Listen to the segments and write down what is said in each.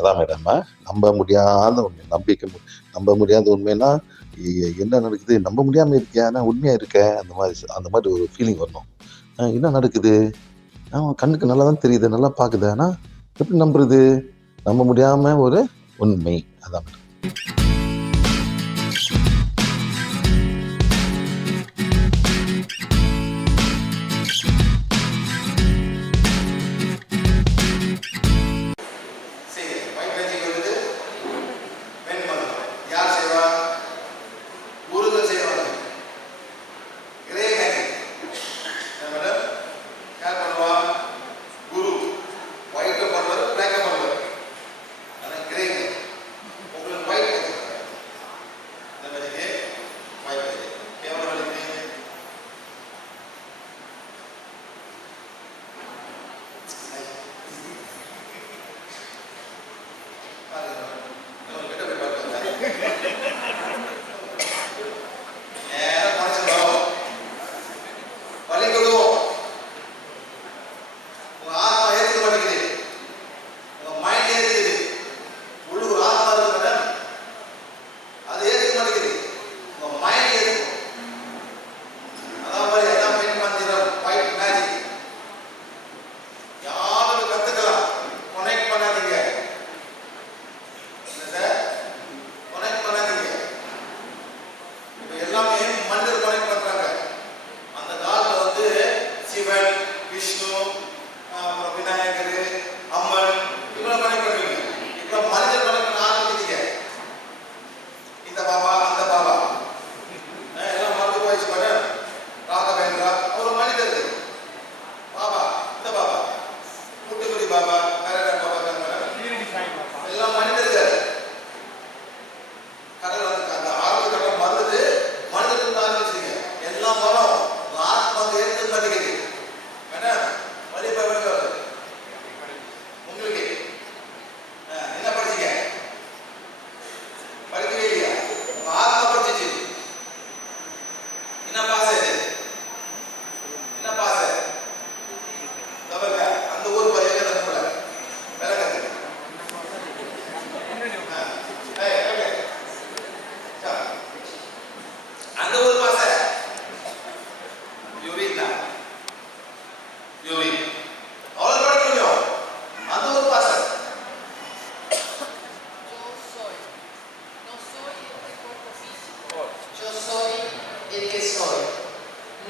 அதான் மேடம். நம்ப முடியாத உண்மை. நம்ப முடியாத உண்மைன்னா, என்ன நடக்குது? நம்ப முடியாம இருக்கே, ஆனா உண்மையா இருக்கே. அந்த மாரி ஒரு ஃபீலிங் வரணும். என்ன நடக்குது? கண்ணுக்கு நல்லா தான் தெரியுது, நல்லா பாக்குது. ஆனா எப்படி நம்புறது? நம்ப முடியாம ஒரு உண்மை. அதான் madam.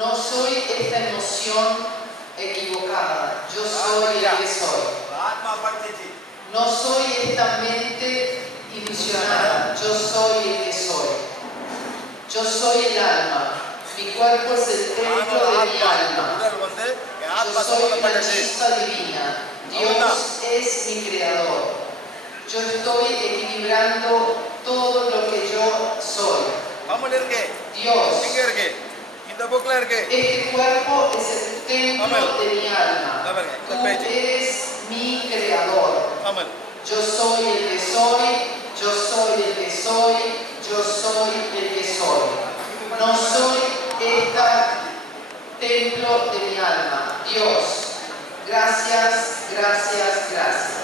No soy esta emoción equivocada. Yo soy el que soy. No soy esta mente ilusionada. Yo soy el que soy. Yo soy el alma. Mi cuerpo es el templo de mi alma. Yo soy la chispa divina. Dios es mi creador. Yo estoy equilibrando todo lo que yo soy. Dios. Este cuerpo es el templo de mi alma. Tú eres mi creador. Yo soy el que soy. Yo soy el que soy. Yo soy el que soy. No soy este templo de mi alma. Dios. Gracias, gracias, gracias.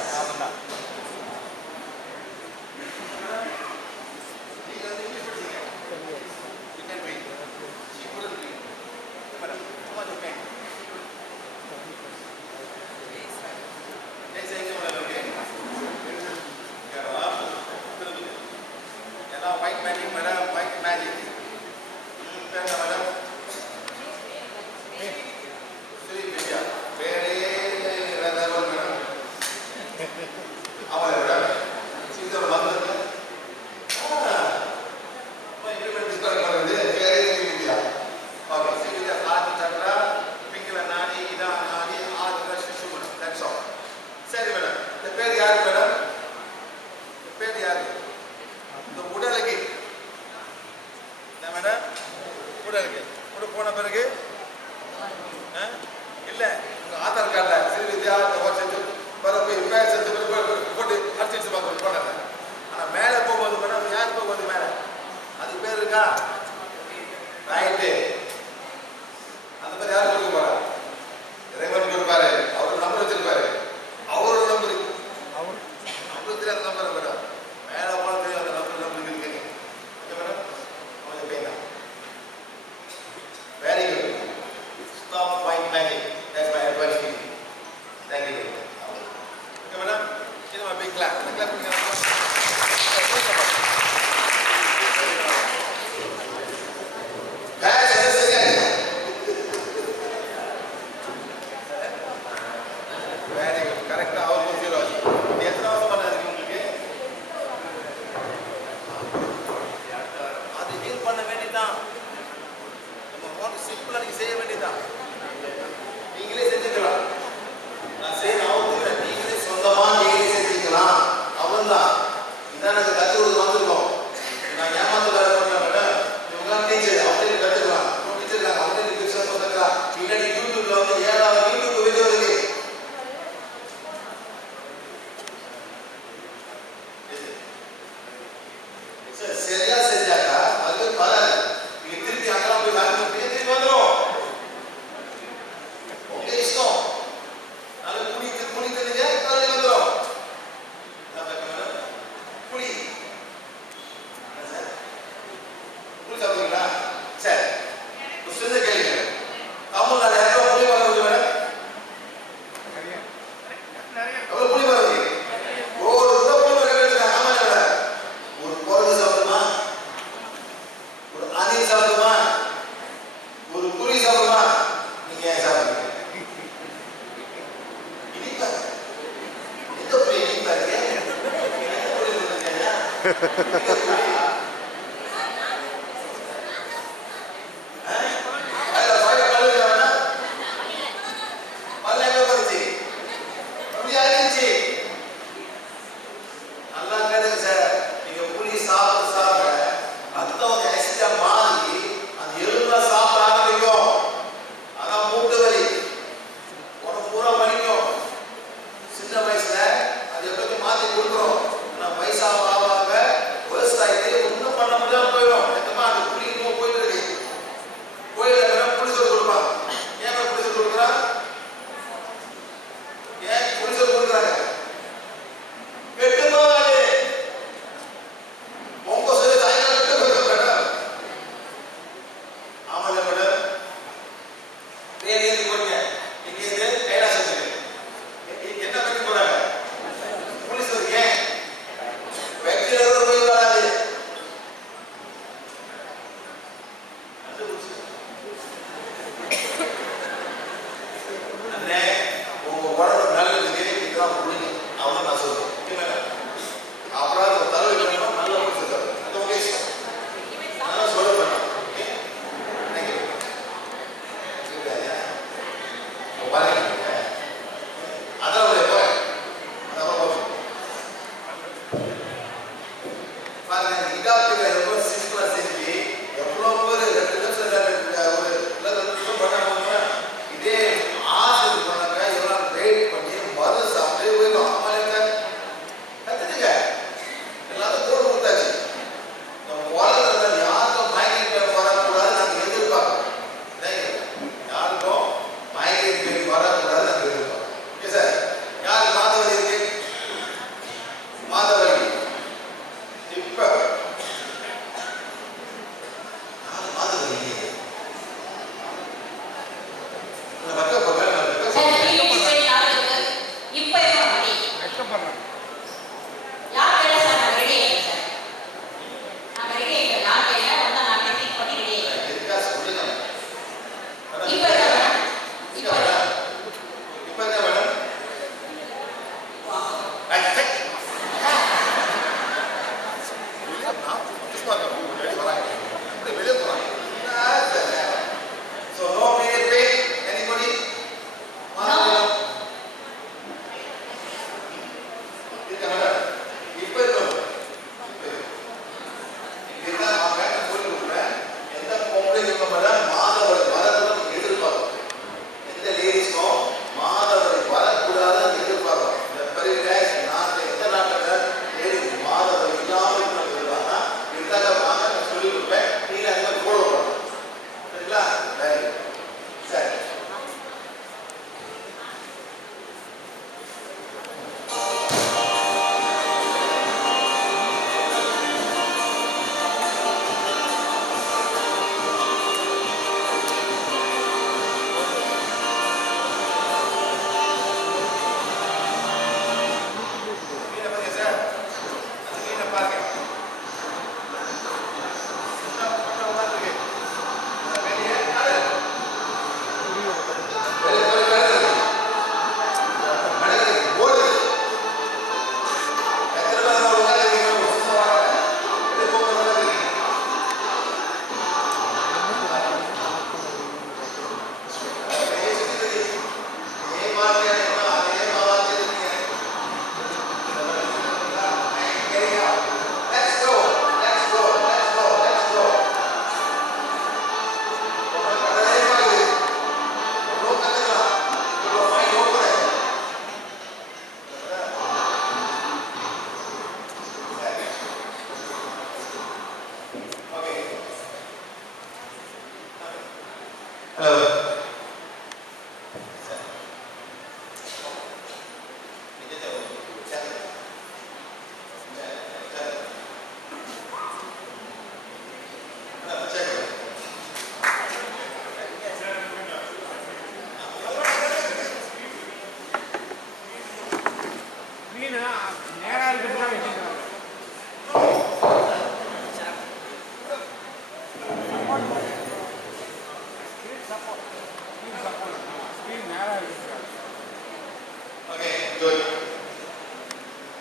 Good.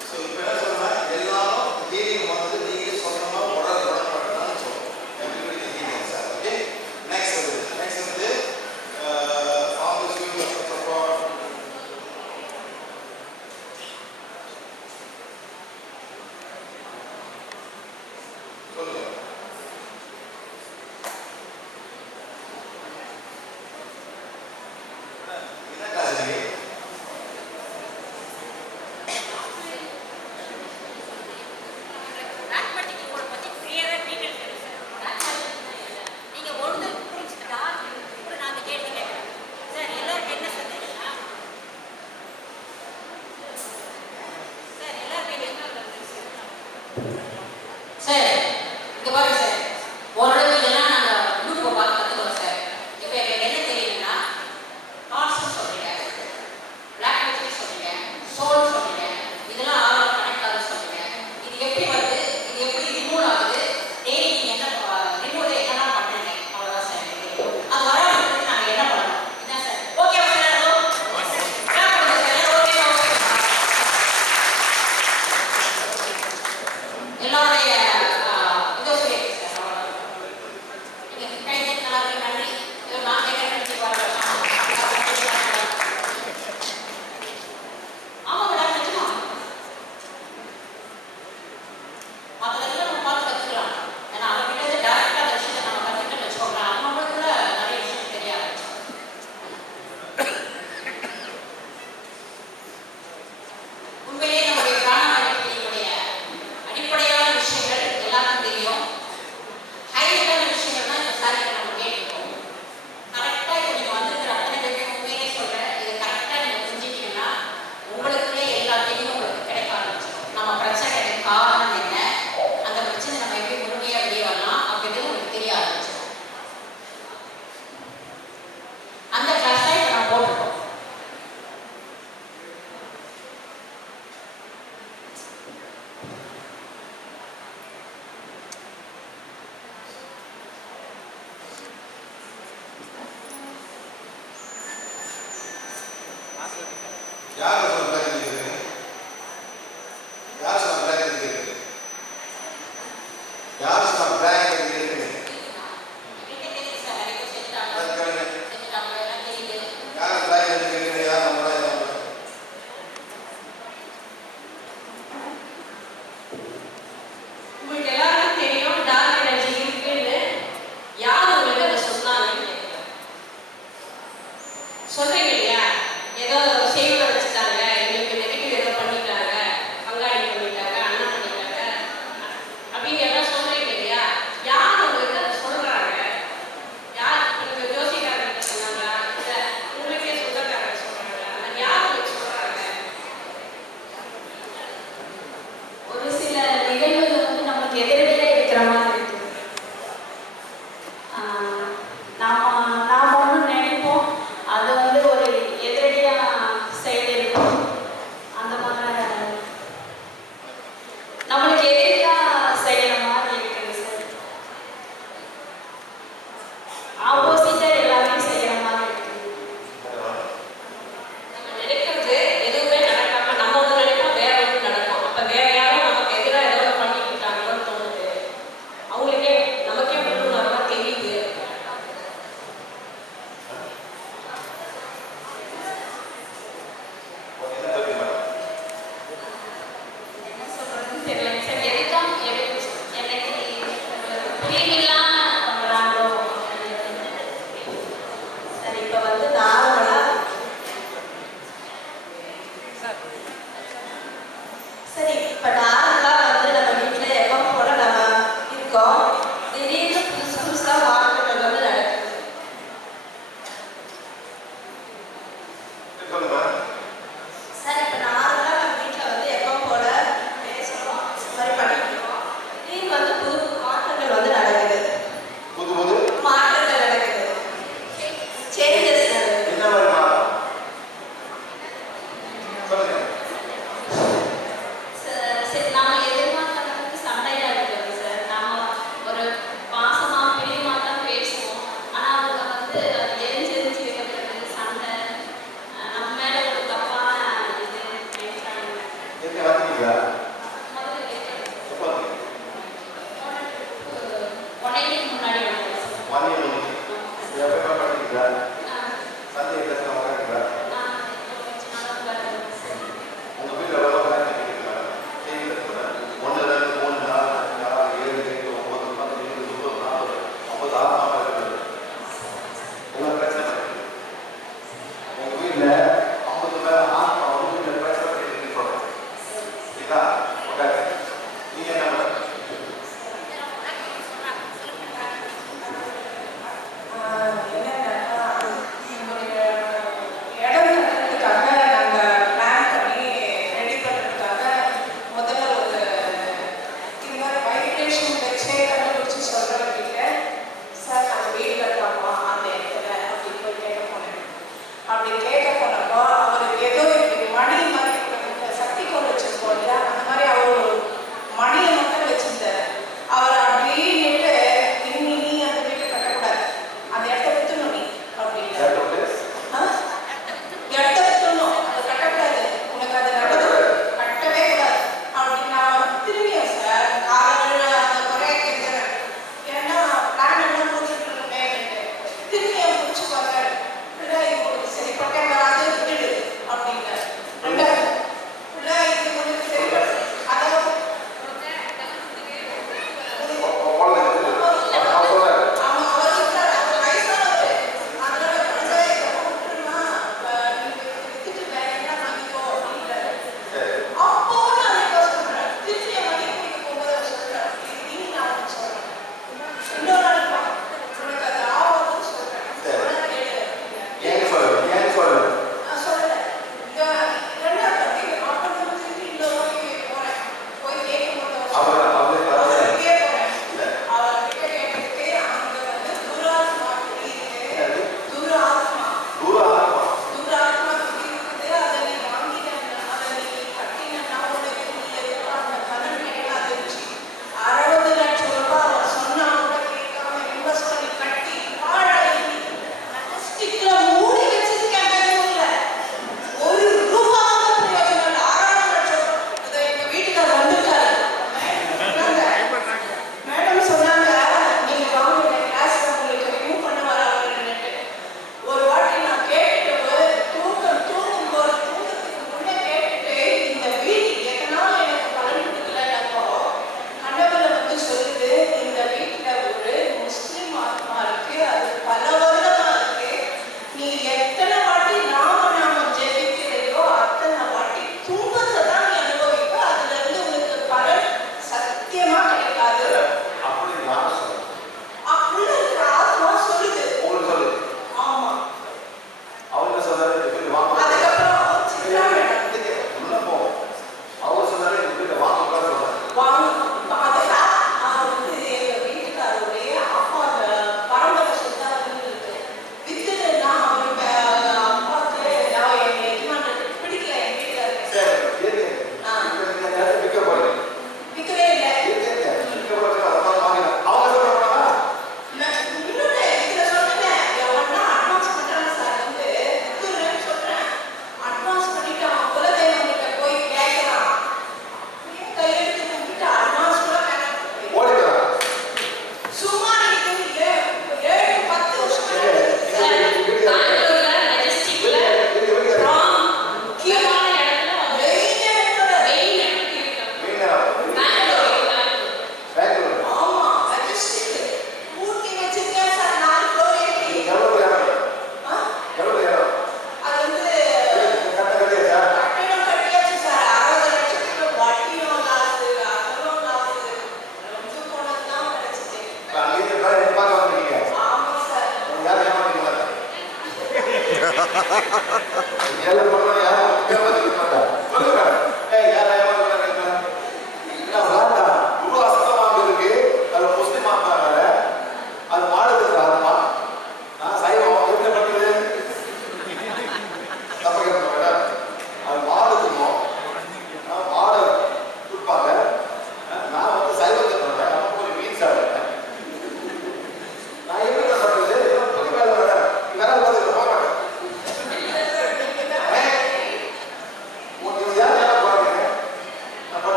So, இப்போ என்ன சொல்றேன், எல்லாரும் leading வந்து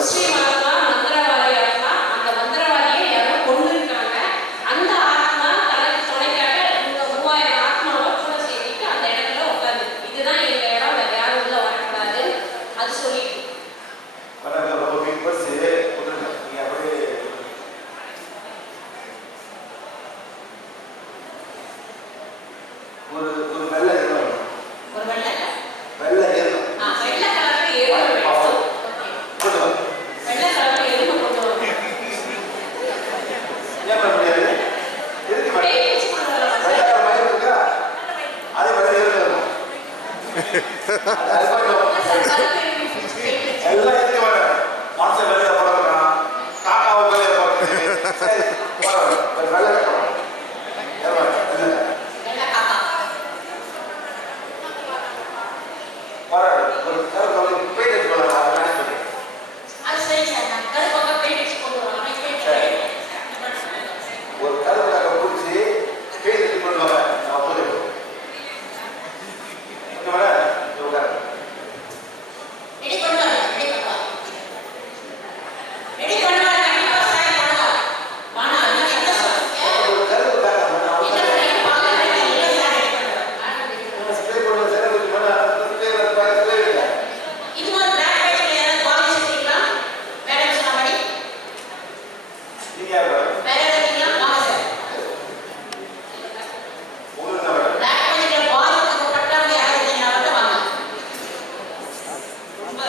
முஸ்லீம் ஆத்மா மந்திரவாதி ஆத்மா, அந்த மந்திரவாதியை யாரோ கொண்டு இருக்காங்க. அந்த ஆத்மா தனக்கு துணைக்காக இந்த 3000 ஆத்மாவை கூட சேர்த்துட்டு அந்த இடத்துல உட்காந்து, இதுதான் எங்க இடம், வேற யாரும் உள்ள வரக்கூடாது அது சொல்லிட்டு ஒரு வெள்ளை கலர்ல எறும்பு வேணும். வெள்ளை கலர்ல எறும்பு கொண்டு வரணும். பேய் வச்சு கொண்டு வரலாம் சார். சார், கருப்பு எறும்பு fix பேய் வச்சு. வெள்ளை காக்கா. அது சரி சார், நான் கருப்பாக பேய் வச்சு கொண்டு வரலாம். ஒரு கருவுக்காக பிடிச்சி பேருக்கு கொண்டு வர நான் புது ரெடி பண்ணுவாங்க, ரெடி பண்ணுவாங்க, கண்டிப்பா சாய் பண்ணுவாங்க. ஆனா என்ன சொல்றீங்க? ஒரு கருவுக்காக என்ன பண்ணீங்க? பாக்கறீங்க இல்ல சார் ரெடி பண்ணுவாங்க. ஸ்ப்ரே பண்ண சேரவுக்கு பண்ண ஸ்ப்ரே இல்லை இது மாதிரி பிளாக் பேஜ்ல ஏதாவது பாலிஷ் எடுத்தீங்களா? மேடம் சொன்ன மாதிரி நீங்க யாரு வேற எடுத்தீங்களா? வாங்க சார். உங்களுக்கு தான் மேடம் பிளாக் பேஜ்ல பாலிஷ் பட்டவங்க யாரு இருக்கீங்களா? மட்டும் வாங்க. ரொம்ப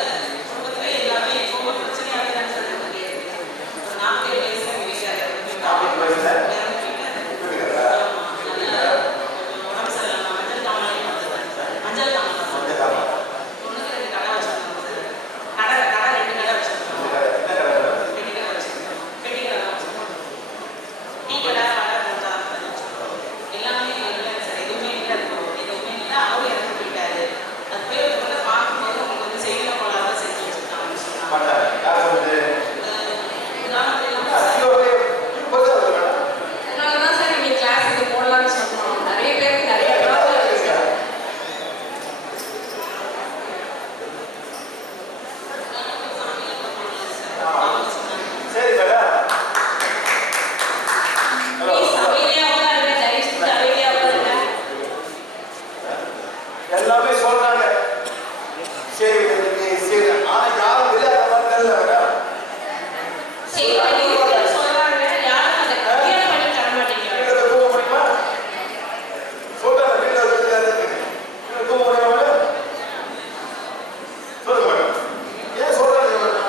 குடும்பத்துல எல்லாமே ரொம்ப பிரச்சனையா இருக்குன்னு சொல்லுவாங்க. ஒரு 40 வயசுல வீட்டாரு. 40 வயசுல உடம்பு சரியில்லாம மஞ்சள் காமாலை பொண்ணுக்கு 2 கடை வச்சிருந்தாங்க சார். கடை 2 கடை வச்சிருந்தாங்க. என்ன கடை பெட்டி கடை வச்சிருந்தாங்க. பெட்டி கடை வச்சிருந்தாங்க. டீ கடை, வடை, போண்டா வச்சிருந்தாங்க. எல்லாமே இல்லை சார். எதுவுமே இல்லை. எதுவுமே இல்லை. அவரும் இறந்து போயிட்டாரு. அது பேர் கூட பார்க்கும்போது உங்களுக்கு வந்து செய்யல போலாத செஞ்சு வச்சிருக்காங்கன்னு சொன்னாங்க. மாட்டாங்க யார் வந்து இதனால எல்லாம் அதனாலதான் சார் நீங்க கிளாஸுக்கு போடலாம்னு சொன்னோம். நிறைய பேருக்கு நிறைய ப்ராப்ளம் இருக்கு சார். சரி மேடம் ப்ளீஸ் அமைதியா உட்காருங்க. தயவு செஞ்சு அமைதியா உட்காருங்க. எல்லாமே சொல்றாங்க சரி சரி ஆனா யாரும் விளையாட மாட்டாங்கல்ல மேடம் சரி, இருக்குன்னு சொல்றாங்க. யாரும் அதை கல்யாணம் பண்ணி தர மாட்டேங்கிறாங்க. வீட்டுல தூங்க முடியுமா சொல்றாங்க வீட்டுல வீட்டுல தூங்க முடியுமா மேடம் சொல்லுங்க மேடம் ஏன் சொல்றாங்க மேடம்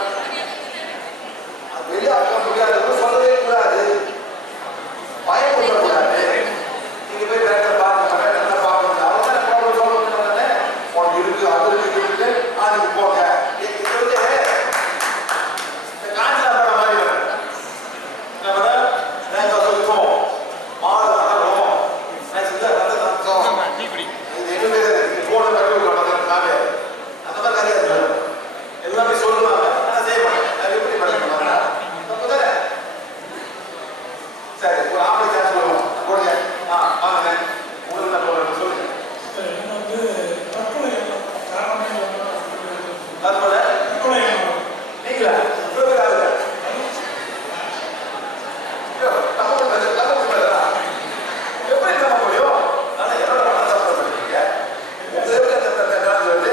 அது வெளியே ஆக்க முடியாது சொல்லவே கூடாது பயப்படக்கூடாது நீங்க போய் டாக்டர் பார்க்க மாட்டேன் நல்லா பார்க்கணும் அவங்க தான் ப்ராப்ளம் சால்வ் பண்ணாங்க உனக்கு இருக்கு அது இருக்கு அதுக்கு போங்க இது வந்து இந்த காஞ்சில படம் மாதிரி வரும் நம்ம நாங்க சொல்லுவோம் மாடு நடக்கும் நான் சில வந்து நடக்கும் இது என்ன போன கட்டி விடுற மாதிரி காவே அந்த மாதிரி நிறைய இருக்கு எல்லாமே சொல்லுவாங்க நான் செய்ய மாட்டேன் நான் எப்படி பண்ணுவேன் தப்பு தானே சரி ஒரு ஆம்பளை சான்ஸ் சொல்லுவோம் போடுங்க வாங்க உங்களுக்கு நான் போடுறேன் சொல்லுங்க தற்போது நீங்களா இவ்வளவு ஆகுது எப்படி நம்ப முடியும் ஆனா என்னோட பணம் தப்பு பண்ணிருக்கீங்க வந்து